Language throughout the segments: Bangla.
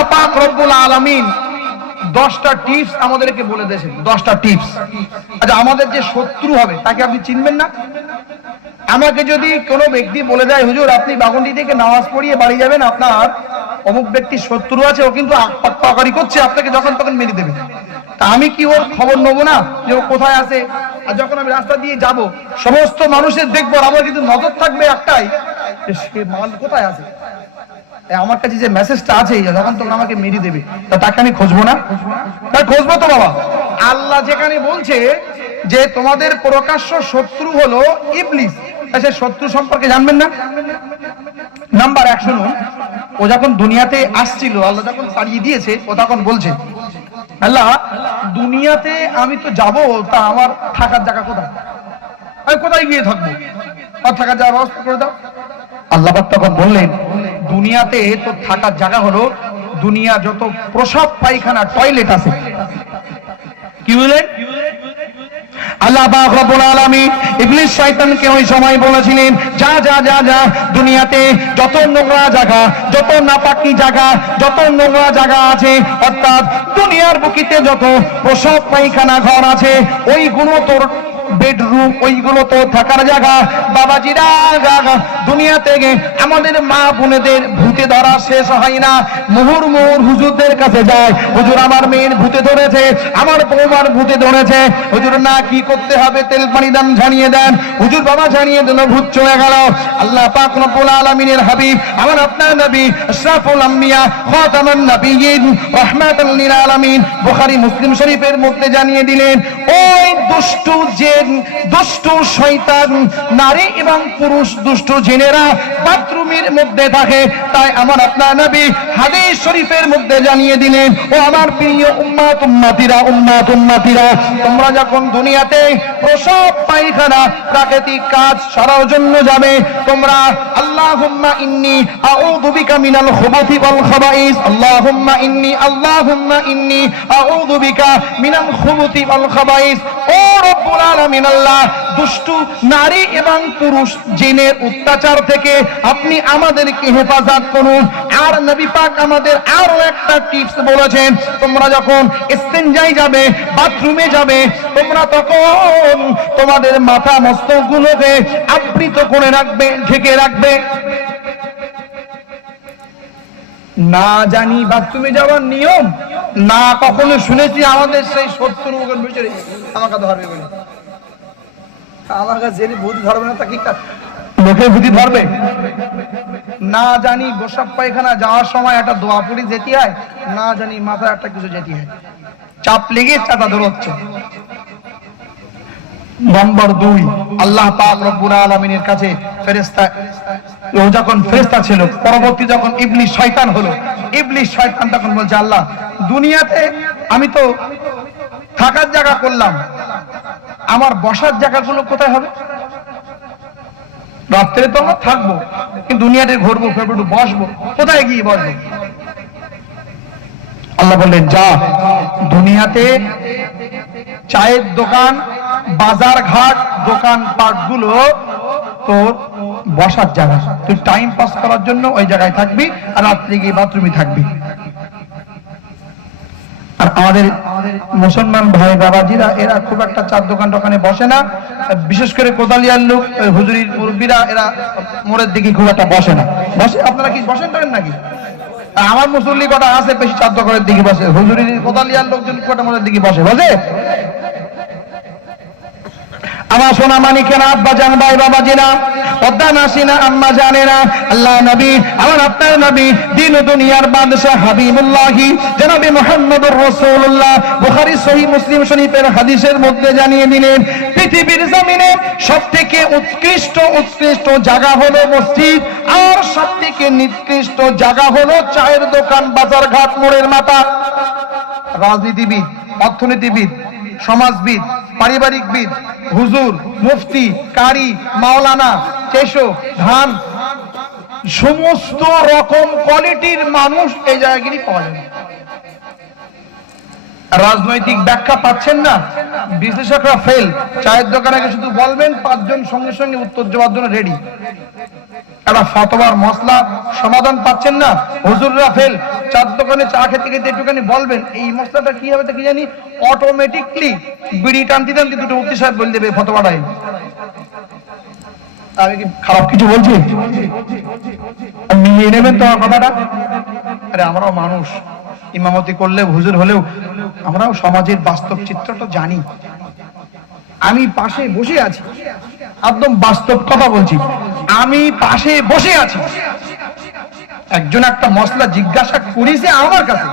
আল্লাহ পাক রব্বুল আলামিন 10টা টিপস আমাদেরকে বলে দিয়েছেন। 10টা টিপস। আচ্ছা, আমাদের যে শত্রু হবে তাকে আপনি চিনবেন না? আমাকে যদি কোনো ব্যক্তি বলে দেয়, হুজুর আপনি বাগুন্ডি থেকে নামাজ পড়িয়ে বাড়ি যাবেন, আপনার অমুক ব্যক্তির শত্রু আছে, ও কিন্তু পাকারি করছে, আপনাকে যখন তখন মেরে দেবে, তা আমি কি ওর খবর নেবো না যে ও কোথায় আছে? আর যখন আমি রাস্তা দিয়ে যাব, সমস্ত মানুষের দেখবো, আমার কিন্তু নজর থাকবে একটাই, যে সে মাল কোথায় আছে। আমার কাছে যে মেসেজটা আছে, যখন তখন আমাকে মেরে দেবে, তা তাকে আমি খুঁজবো না? তাই খুঁজবো তো বাবা। আল্লাহ যেখানে বলছে যে তোমাদের প্রকাশ্য শত্রু হলো ইবলিস, সে শত্রু সম্পর্কে জানবেন না? নাম্বার 1 শুনুন, ও যখন দুনিয়াতে আসছিল, আল্লাহ যখন তাড়িয়ে দিয়েছে, ও তখন বলছে, আল্লাহ দুনিয়াতে আমি তো যাব, তা আমার থাকার জায়গা কোথায়? আমি কোথায় গিয়ে থাকবো? আর থাকার জায়গা ব্যবস্থা করে দাও। আল্লাহ তখন বললেন, দুনিয়াতে তো থাকার জায়গা হলো দুনিয়া যত প্রসাব পায়খানা টয়লেট আছে। কি বলেন? আল্লাহ পাক রব্বুল আলামিন ইবলিস শয়তানকে ওই সময় বলেছিলেন, যা যা যা যা, দুনিয়াতে যত নোংরা জায়গা, যত নাপাকি জায়গা, যত নোংরা জায়গা আছে, অর্থাৎ দুনিয়ার বুকিতে যত প্রসব পায়খানা ঘর আছে, ওইগুলো তোর বেডরুম, ওইগুলো তো থাকার জায়গা। বাবাজিরা, দুনিয়া থেকে আমাদের মা বোনেদের ভূতে ধরা শেষ হয় না, মুহুর মুহুর হুজুরদের কাছে যায়, হুজুর আমার মেয়ের ভূতে ধরেছে, আমার বৌমার ভূতে ধরেছে, হুজুর না কি করতে হবে, তেল পানি দান জানিয়ে দেন, হুজুর বাবা জানিয়ে দেন, ভূত চলে গেল। আল্লাহ পাক রব্বুল আলামিনের হাবিব, আমার আপনার নবী আশরাফুল আম্বিয়া খাতামুন নবিয়্যিন রাহমাতুল লিল আলামিন বুখারী মুসলিম শরীফের মধ্যে জানিয়ে দিলেন, ওই দুষ্টু জিন, দুষ্টু শয়তান, নারী এবং পুরুষ দুষ্টু জিনেরা বাথরুমের মধ্যে থাকে। তাই আমার আপনার নবী হাদিস শরীফের মধ্যে জানিয়ে দিলেন, ও আমার প্রিয় উম্মত উম্মতিরা, উম্মত উম্মতিরা, তোমরা যখন দুনিয়াতে প্রসব পায়খানা প্রাকৃতিক কাজ সারার জন্য যাবে, তোমরা আল্লাহুম্মা ইন্নী আউযু বিকা মিনাল খুবুথি ওয়াল খাবাইস, আল্লাহুম্মা ইন্নী আউযু বিকা মিনাল খুবুথি ওয়াল খাবাইস। ও রব্বুল আলামিন, আল্লাহ দুষ্টু নারী এবং পুরুষ জিনের অত্যাচার থেকে আপনি আমাদেরকে হেফাজত করুন। আর নবী পাক আমাদের আরো একটা টিপস বলেছেন, তোমরা যখন ইস্তেনজায় যাবে, বাথরুমে যাবে, তোমরা তখন তোমাদের মাথা মস্তকগুলোকে আবৃত করে রাখবে, ঢেকে রাখবে। না জানি বাথরুমে যাওয়ার নিয়ম, না কখনো শুনেছি আমাদের সেই শত্রু আমাকে ধরবে বলে। আমার কাছে জেনে ভূত ধরবে না, তা কি লোকে ভূতি ধরবে? না জানি গোসাপ পায়খানা যাওয়ার সময় একটা দোয়া পড়ি যেতে হয়, না জানি মাথায় একটা কিছু যেতে হয়, চাপ লেগে চাটা ধরছে। নম্বর 2, আল্লাহ পাক রব্বুল আলামিনের কাছে ফেরেশতা, ও যখন ফেরেশতা ছিল, পরবর্তী যখন ইবলিস শয়তান হলো, ইবলিস শয়তান তখন বলছে, আল্লাহ দুনিয়াতে আমি তো থাকার জায়গা করলাম, আমার বসার জায়গাগুলো কোথায় হবে? রাত্রে তো আমরা থাকবো, কিন্তু দুনিয়াতে ঘুরবো ফিরবো, একটু বসবো, কোথায় গিয়ে বসবো? আল্লাহ বললেন, যা দুনিয়াতে চায়ের দোকান, বাজার ঘাট, দোকান পাট গুলো তোর বসার জায়গা, তুই টাইম পাস করার জন্য ওই জায়গায় থাকবি, আর রাত্রে গিয়ে বাথরুমে থাকবি। আর আমাদের মুসলমান ভাই বাবাজিরা, এরা খুব একটা চার দোকান টোকানে বসে না, বিশেষ করে কোদালিয়ার লোক, হুজুরির মুরব্বীরা, এরা মোড়ের দিকে খুব একটা বসে না। বসে? আপনারা কি বসেন পারেন নাকি? আমার মুসল্লি কটা আছে বেশি চার দোকানের দিকে বসে, হুজুরির কোদালিয়ার লোকজন কটা মোড়ের দিকে বসে। আমার সোনা মানিকেরা, আব্বা জান, ভাই বাবাজিরা, পদ্মা নাসিনা আম্মা জানেরা, আল্লাহ নবী, আমার আপনার নবী, দিন ও দুনিয়ার বাদশা হাবিবুল্লাহি জনাবে মুহাম্মদুর রাসূলুল্লাহ বুখারী সহিহ মুসলিম শরীফের হাদিসের মধ্যে জানিয়ে দিলেন, পৃথিবীর জমিনে সবথেকে উৎকৃষ্ট জায়গা হলো মসজিদ, আর সবথেকে নিকৃষ্ট জায়গা হলো চায়ের দোকান, বাজার ঘাট, মোড়ের মাথা। রাজনীতিবিদ, অর্থনীতিবিদ, সমাজবিদ, পারিবারিকবিদ, হুজুর, মুফতি, কারি, মাওলানা, কেশো, ধান, সমস্ত রকম কোয়ালিটির মানুষ এই জায়গাগুলি পাওয়া যায়। রাজনৈতিক ব্যাখ্যা পাচ্ছেন না, বিশ্লেষকরা ফেল। চায়ের দোকানে শুধু বলবেন, 5 জন সঙ্গে সঙ্গে উত্তর জবাব জন্য রেডি। একটা ফতোয়ার মশলা সমাধান পাচ্ছেন না, হুজুররা ফেল, চার দোকানে চা খেতে খেতে একটুখানি বলবেন এই মশলাটা কি হবে তা কি জানি, অটোমেটিকলি বিড়ি টানতে টানতে দুটো মুফতি সাহেব বলে দেবে ফতোয়াটাই। আমি কি খারাপ কিছু বলছি? মিলিয়ে নেবেন তো কথাটা। আরে আমরাও মানুষ, ইমামতি করলেও হুজুর হলেও আমরাও সমাজের বাস্তব চিত্রটা জানি। আমি পাশে বসে আছি, একদম বাস্তব কথা বলছি, আমি পাশে বসে আছি, একজন একটা মশলা জিজ্ঞাসা করেছে আমার কাছে,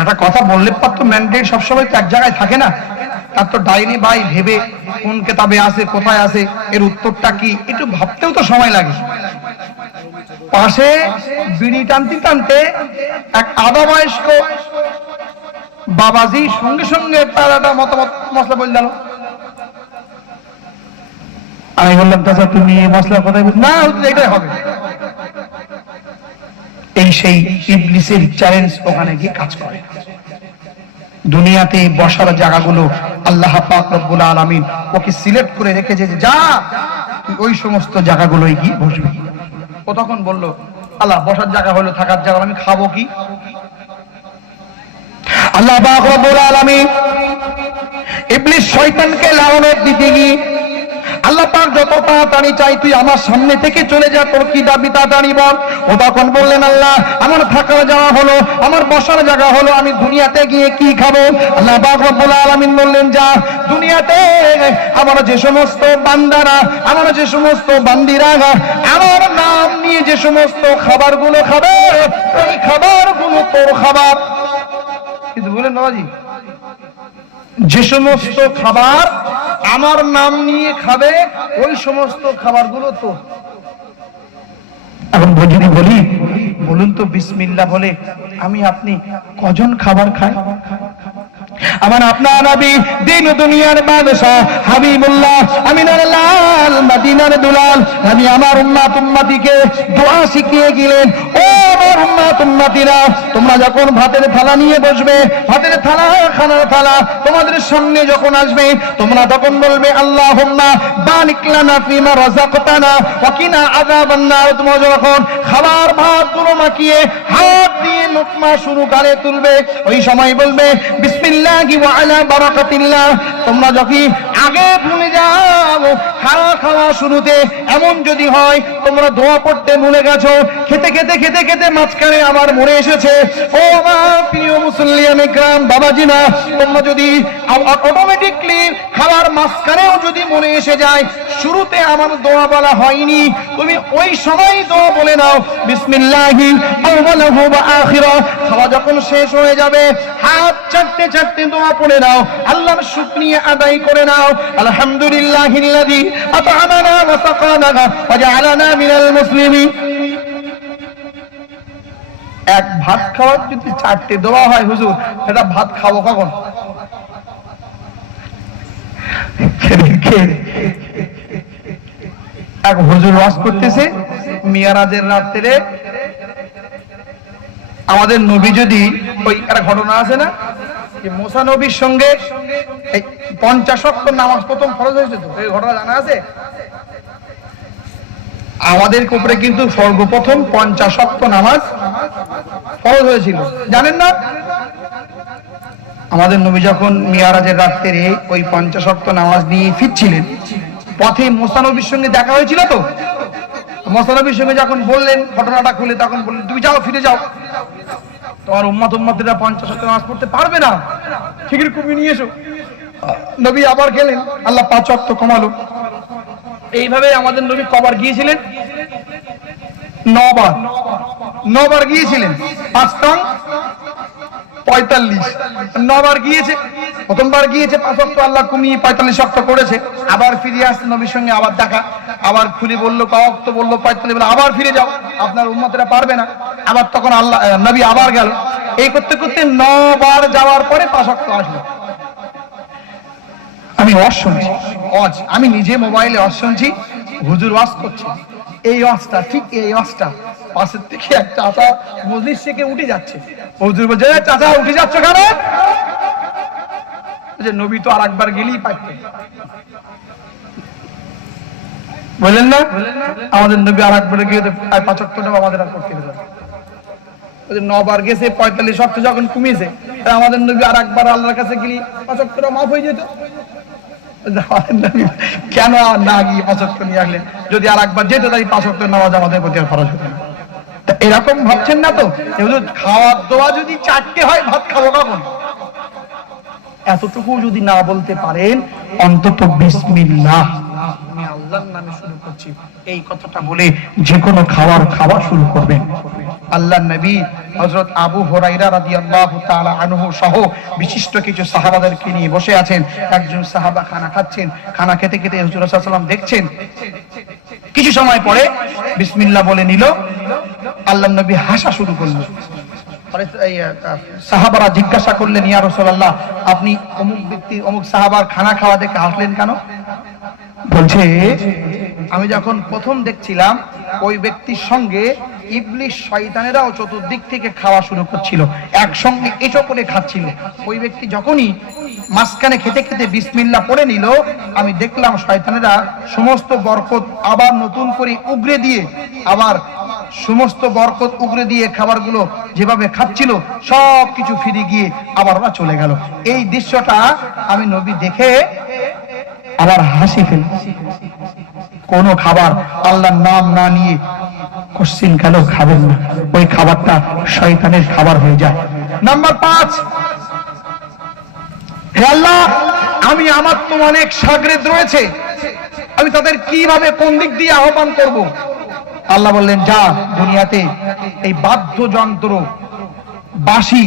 একটা কথা বললে পারতো, ম্যান্ডেট সবসময় তো এক জায়গায় থাকে না, তার তো ডাইনি বাই ভেবে কোন কেতাবে আছে, কোথায় আছে, এর উত্তরটা কি, একটু ভাবতেও তো সময় লাগে। পাশে বিড়ি টানতে টানতে এক আধা বয়স্ক বাবাজি সঙ্গে সঙ্গে তার একটা মতামত মশলা বলে দিল। আমি বললাম চাচা তুমি এই মশলার কথাই বল না, এটাই হবে। এই সেই ইবলিসের চ্যালেঞ্জ ওখানে গিয়ে কাজ করে। দুনিয়াতে বসার জায়গাগুলো আল্লাহ পাক রব্বুল আলামিন ওকে সিলেক্ট করে রেখেছে যে যা তুই ওই সমস্ত জায়গাগুলোই গিয়ে বসবি। ও তখন বলল আল্লাহ বসার জায়গা হলো, থাকার জায়গা, আমি খাবো কি? আল্লাহ পাক রব্বুল আলামিন ইবলিস শয়তানকে লানত দিতে গিয়ে আল্লাহ পাক যত তাড়াতাড়ি চাই তুই আমার সামনে থেকে চলে যা, তোর কি দাবি তাড়াতাড়ি বল। ও তখন বললেন আল্লাহ আমার থাকার জায়গা হলো, আমার বসার জায়গা হলো, আমি দুনিয়াতে গিয়ে কি খাবো? আল্লাহ পাক রব্বুল আলামিন বললেন যা দুনিয়াতে আমার যে সমস্ত বান্দারা, আমার যে সমস্ত বান্দিরা আমার নাম নিয়ে যে সমস্ত খাবারগুলো খাবে ওই খাবারগুলো তোর খাবার। কিন্তু বলেন বাবাজি যে সমস্ত খাবার আমার নাম নিয়ে খাবে ওই সমস্ত খাবারগুলো তো। এখন যদি বলি বলুন তো বিসমিল্লাহ বলে আমি আপনি কজন খাবার খাই? আমার আপনার নবী দিন দুনিয়ার বাদশা হাবিবুল্লাহ আমিনার লাল মদিনার দুলাল নবী আমার উম্মত উম্মতিকে দোয়া শিখিয়ে গেলেন, ও আমার উম্মত উম্মতিরা তোমরা যখন ভাতের থালা নিয়ে বসবে, ভাতের থালা খানার থালা তোমাদের সামনে যখন আসবে তোমরা তখন বলবে আল্লাহুম্মা বারিক লানা ফিমা রাযাকতানা ওয়া কিনা আযাবান নার। তোমরা যখন খাবার ভাতগুলো মাখিয়ে হাত দিয়ে লোকমা শুরু করে তুলবে ওই সময় বলবে বিসমিল্লাহি ওয়া আলা বারাকাতিল্লাহ। তোমরা যখন আগে ভুলে যাও খাওয়া শুরুতে, এমন যদি হয় তোমরা দোয়া পড়তে ভুলে গেছো, খেতে খেতে খেতে খেতে মাঝখানে আবার মরে এসেছে, ও আমার প্রিয় মুসল্লিয়ানে کرام বাবাজিনা, তোমরা যদি অটোমেটিকলি খাবার মাঝখানেও যদি মনে এসে যায় শুরুতে আমার দোয়া বলা হয়নি, তুমি ওই সময় দোয়া বলে নাও বিসমিল্লাহি আউয়ালুহু ওয়া আখিরা। খাওয়া যখন শেষ হয়ে যাবে হাত চাটতে চাটতে দোয়া পড়ে নাও, আল্লাহর শুকরিয়া আদায় করে নাও, আলহামদুলিল্লাহিল্লাযী আত'আমানা ওয়া সাকানা ওয়া জা'আলানা মিনাল মুসলিমিন। এক ভাত খাওয়ার যদি চারটে দোয়া হয় হুজুর, এটা ভাত খাবো কখন? এক হুজুর ওয়াজ করতেছে মিরাজের রাত্রে, আমাদের নবী যদি ওই একটা ঘটনা আছে না যে মুসা নবীর সঙ্গে 50 ওয়াক্ত নামাজ প্রথম ফরজ হয়েছে, তো এই ঘটনা জানা আছে? আমাদের উপরে কিন্তু সর্বপ্রথম 50 ওয়াক্ত নামাজ ফরজ হয়েছিল, জানেন না? আমাদের নবী যখন মিরাজের রাত্রে ওই 50 ওয়াক্ত নামাজ নিয়ে ফিরছিলেন, পথে মুসা নবীর সঙ্গে দেখা হয়েছিল। তো মুসা নবীর সঙ্গে যখন বললেন ঘটনাটা খুলে, তখন বললেন তুমি যাও, ফিরে যাও, তোমার উম্মত উম্মতিরা 50 ওয়াক্ত নামাজ পড়তে পারবে না, ঠিকই কমিয়ে নিয়ে এসো। নবী আবার গেলেন, আল্লাহ 5 ওয়াক্ত কমালো। এইভাবে আমাদের নবী কবার গিয়েছিলেন? 9 বার গিয়েছিলেন, 5 টাং 45, 9 বার গিয়েছে। প্রথমবার গিয়েছে 5 ওয়াক্ত, আল্লাহ কমিয়ে 45 ওয়াক্ত করেছে। আবার ফিরে আসছে নবীর সঙ্গে, আবার দেখা, আবার খুলে বললো ক ওয়াক্ত, বললো 45, বলে আবার ফিরে যাও, আপনার উম্মতেরা পারবে না। আবার তখন আল্লাহ নবী আবার গেল। এই করতে করতে 9 বার যাওয়ার পরে 5 ওয়াক্ত আসলো। আমি ওয়াজ শুনছি, আমি নিজে মোবাইলে ওয়াজ শুনছি, হুজুর ওয়াজ করছে, এই ওয়াজটা ঠিক এই ওয়াজটা পাশের থেকে এক চাচা মজলিস থেকে উঠে যাচ্ছে। হুজুর বলছে চাচা উঠে যাচ্ছ কেন? যে নবী তো আর একবার গেলেই পারতেন। বললেন না? আমাদের নবী আর একবার গিয়ে 5 ওয়াক্ত আমাদের আর করতে দিলেন। 9 বার গেছে, 45 ওয়াক্ত যখন কমিয়েছে, আমাদের নবী আর একবার আল্লাহর কাছে গেলে 5 ওয়াক্ত মাফ হয়ে যেত। কেন না গিয়ে 5 ওয়াক্ত নিয়ে আসলেন? যদি আর একবার যেত তাই 5 ওয়াক্ত নামাজ আমাদের প্রতি আর ফরজ হতো না। এরকম ভাবছেন না তো? খাওয়ার দোয়া যদি 4টে হয়, ভাত খাবো কখন? এতটুকু যদি না বলতে পারেন, অন্তত বিসমিল্লাহ, আমি আল্লাহর নামে শুরু করছি, এই কথাটা বলে যে কোনো খাওয়া শুরু করবেন। আল্লাহর নবী হযরত আবু হুরায়রা রাদিয়াল্লাহু তাআলা আনহু সহ বিশিষ্ট কিছু সাহাবাদেরকে নিয়ে বসে আছেন। একজন সাহাবা খানা খাচ্ছেন, খানা খেতে খেতে হুজুর সাল্লাল্লাহু আলাইহি ওয়াসাল্লাম দেখছেন। কিছু সময় পরে বিসমিল্লাহ বলে নিল, আল্লাহর নবী হাসা শুরু করলেন। সাহাবারা জিজ্ঞাসা করলেন, ইয়া রাসূলুল্লাহ, আপনি অমুক ব্যক্তি অমুক সাহাবার খানা খাওয়া দেখে হাসলেন কেন? বলছে, আমি যখন প্রথম দেখছিলাম ওই ব্যক্তির সঙ্গে ইবলিশ শয়তানেরাও চতুর্দিক থেকে খাওয়া শুরু করছিল, একসঙ্গে এসো করে খাচ্ছিল। ওই ব্যক্তি যখনই মাঝখানে খেতে খেতে বিসমিল্লাহ পড়ে নিল, আমি দেখলাম শয়তানেরা সমস্ত বরকত আবার নতুন করে উগরে দিয়ে, আবার সমস্ত বরকত উগরে দিয়ে খাবারগুলো যেভাবে খাচ্ছিল সব কিছু ফিরে গিয়ে আবার ওরা চলে গেল। এই দৃশ্যটা আমি নবী দেখে আবার হাসি ফেল। কোন খাবার আল্লাহর নাম না নিয়ে কোশ্চিন কেন খাবেন না, ওই খাবারটা শয়তানের খাবার হয়ে যায়। নাম্বার 5, হে আল্লাহ, আমি আমার তো অনেক শাগরেদ রয়েছে, আমি তাদের কিভাবে কোন দিক দিয়ে আহ্বান করব? আল্লাহ বললেন, যা, দুনিয়াতে এই বাদ্যযন্ত্র, বাঁশি,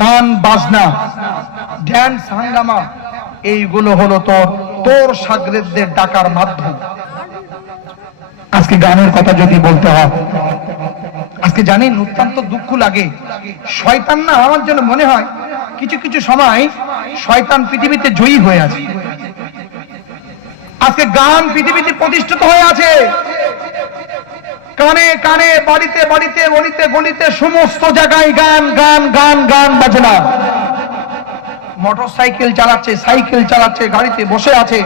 গান বাজনা, ড্যান্স, হাঙ্গামা, এইগুলো হলো তোর শাগরেদদের ডাকার মাধ্যম। আজকে গানের কথা যদি বলতে হয়, আজকে জানেন অত্যন্ত দুঃখ লাগে। শয়তান না, আমার যেন মনে হয় কিছু কিছু সময় শয়তান পৃথিবীতে জয়ী হয়ে আছে। আজকে গান পৃথিবীতে প্রতিষ্ঠিত হয়ে আছে। কানে কানে, বাড়িতে বাড়িতে, গলিতে গলিতে, সমস্ত জায়গায় গান গান গান গান বাজনা। মোটর সাইকেল চালাচ্ছে, সাইকেল চালাচ্ছে, গাড়িতে বসে আছে,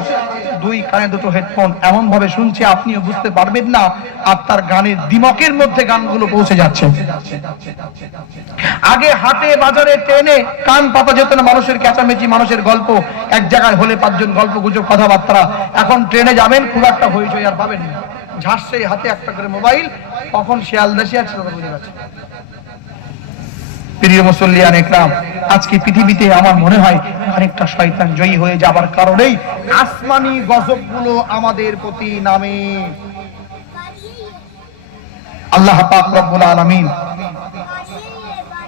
2 কানে 2টো হেডফোন, এমন ভাবে শুনছে আপনিও বুঝতে পারবেন না, আর তার গানের দিমাগের মধ্যে গানগুলো পৌঁছে যাচ্ছে। আগে হাটে বাজারে ট্রেনে কান পাতা যেত না, মানুষের চেঁচামেচি, মানুষের গল্প, এক জায়গায় হলে 5 জন গল্প গুজব কথাবার্তা। এখন ট্রেনে যাবেন, খুব একটা হইচই আর পাবেন না, ঝাঁসছে হাতে একটা করে মোবাইল, কখন শিয়ালদাসী আছে বুঝে গেছে। প্রিয় মুসল্লিয়ান ইকরাম, আজকে পৃথিবীতে আমার মনে হয় আরেকটা শয়তান জয়ী হয়ে যাবার কারণেই আসমানি গজবগুলো আমাদের প্রতি নামে। আল্লাহ পাক রব্বুল আলামিন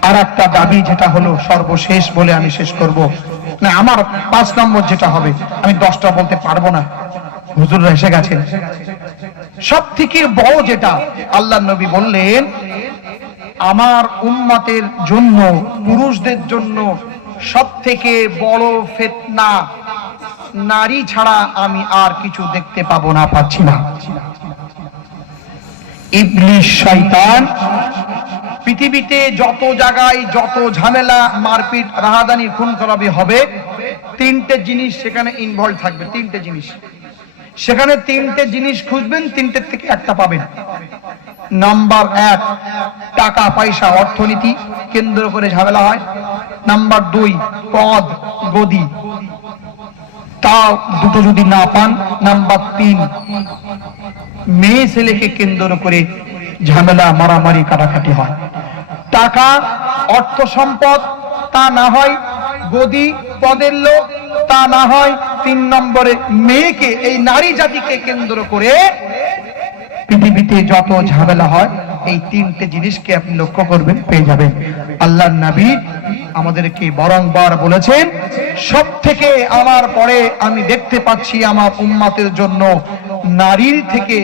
আরেকটা দাবি, যেটা হলো সর্বশেষ বলে আমি শেষ করব না, আমার 5 নম্বর যেটা হবে, আমি 10টা বলতে পারবো না, হুজুররা এসে গেছেন। সব থেকে বড় যেটা আল্লাহর নবী বললেন, আমার উম্মতের জন্য, পুরুষদের জন্য সব থেকে বড় ফিতনা, নারী ছাড়া আমি আর কিছু দেখতে পাবো না, পাচ্ছি না। ইবলিশ শয়তান পৃথিবীতে যত জায়গায় যত ঝামেলা, মারপিট, রাহাজানি, খুন খারাপি হবে, 3টে জিনিস সেখানে ইনভলভ থাকবে। 3টে জিনিস সেখানে, 3টে জিনিস খুঁজবেন, 3টের থেকে একটা পাবেন। নাম্বার 1, টাকা পয়সা, অর্থনীতি কেন্দ্র করে ঝামেলা হয়। নাম্বার 2, পদ গদি, তাও দুটো যদি না পান। নাম্বার 3, মেয়ে ছেলেকে কেন্দ্র করে ঝামেলা, মারামারি, কাটাকাটি হয়। টাকা, অর্থ সম্পদ, তা না হয় গদি, পদের লোক, তা না হয় 3 নম্বরে মেয়েকে, এই নারী জাতিকে কেন্দ্র করে পৃথিবীতে যত ঝামেলা হয়, এই 3টে জিনিসকে আপনি লক্ষ্য করবেন, পেয়ে যাবেন। আল্লাহর নবী আমাদেরকে বারংবার বলেছেন, সব থেকে আমার পরে আমি দেখতে পাচ্ছি আমার উম্মতের জন্য নারীর থেকে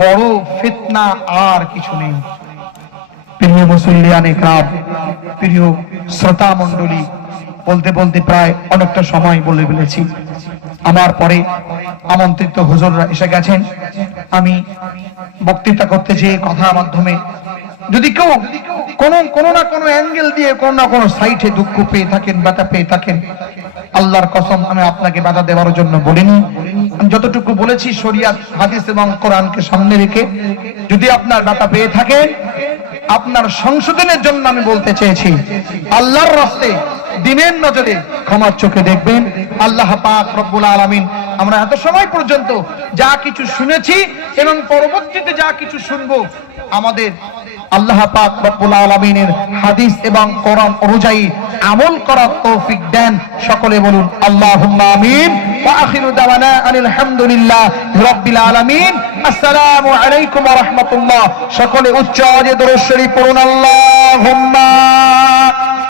বড় ফিতনা আর কিছু নেই। প্রিয় মুসল্লিয়ান ইকরাম, প্রিয় শ্রোতা মণ্ডলী, বলতে বলতে প্রায় অনেকটা সময় বলে ফেলেছি। আমার পরে আমন্ত্রিত হুজুররা এসে গেছেন। আমি বক্তৃতা করতে যেয়ে কথার মাধ্যমে যদি কেউ কোনো না কোনো অ্যাঙ্গেল দিয়ে কোনো না কোনো সাইটে দুঃখ পেয়ে থাকেন, ব্যথা পেয়ে থাকেন, আল্লাহর কসম আমি আপনাকে বাধা দেওয়ার জন্য বলিনি। আমি যতটুকু বলেছি শরিয়াত, হাদিস এবং কোরআনকে সামনে রেখে, যদি আপনার ব্যথা পেয়ে থাকেন আপনার সংশোধনের জন্য আমি বলতে চেয়েছি, আল্লাহর রাস্তায় দিনের নজরে ক্ষমার চোখে দেখবেন। আল্লাহ পাক রব্বুল আলামিন আমরা এত সময় পর্যন্ত যা কিছু শুনেছি এবং পরবর্তীতে যা কিছু শুনবো, আমাদের আল্লাহ পাক রব্বুল আলামিনের হাদিস এবং কোরআন অনুযায়ী আমল করার তৌফিক দেন। সকলে বলুন আল্লাহুম্মা আমিন। ওয়া আখিরু দাওয়ানা আনিল হামদুলিল্লাহ রাব্বিল আলামিন। আসসালামু আলাইকুম ওয়া রাহমাতুল্লাহ। সকলে উচ্চ আওয়াজে দরুদ শরীফ পড়ুন। আল্লাহুম্মা